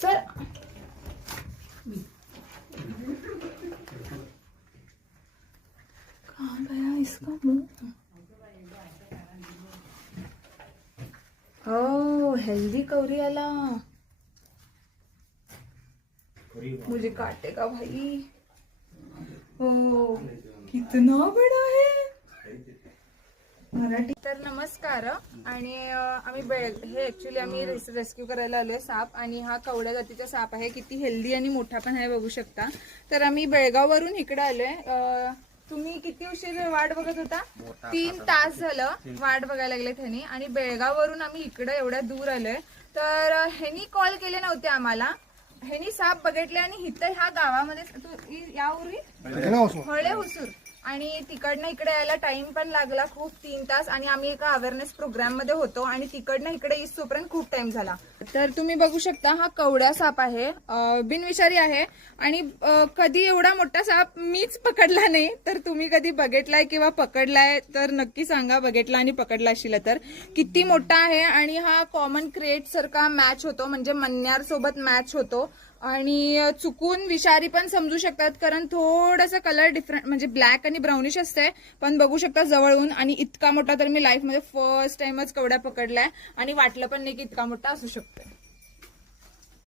Sir कहाँ गया इसका मुंह? ओ हेल्दी कौरी आला, मुझे काटेगा भाई। ओ कितना बड़ा है मराठी। तर नमस्कार। आणि आम्ही हे ऍक्च्युली आम्ही रेस्क्यू करायला आलोय साप, आणि हा कवड्या जातीचा साप आहे। किती हेल्दी आणि मोठा पण आहे बघू शकता। तर आम्ही बेळगाव वरून इकडे आलोय। तुम्ही किती उशीर वाट बघत होता? 3 तास झालं वाट बघायला लागले त्यांनी, आणि बेळगाव वरून आम्ही इकडे एवढ्या दूर आलोय। तर ह्यांनी कॉल केले नव्हते आम्हाला, ह्यांनी साप बघितले आणि इथं ह्या गावामध्ये यापूर्वी हळे हुसूर, आणि तिकडनं इकडे यायला टाइम पण लागला खूप 3 तास। आणि आम्ही एका अवेअरनेस प्रोग्राम मध्ये होतो आणि तिकडनं इकडे येईपर्यंत खूप टाइम झाला। तर तुम्ही बघू शकता हा कवड्या साप आहे, बिनविषारी आहे। आणि कधी एवढा मोठा साप मीच पकडला नाही, तर तुम्ही कधी बघितलाय किंवा पकडलाय तर नक्की सांगा, बघितला आणि पकडला असेल तर। किती मोठा आहे, आणि हा कॉमन क्रेट सारखा मॅच होतो, म्हणजे मन्यार सोबत मॅच होतो। आणि चुकून विषारी पण समजू शकतात, कारण थोडासा कलर डिफरंट म्हणजे ब्लॅक आणि ब्राउनिश असते, पण बघू शकता जवळून। आणि इतका मोठा तर मी लाईफ मध्ये फर्स्ट टाइमच कवड्या पकडलाय, आणि वाटलं पण नाही की इतका मोठा असू शकतो।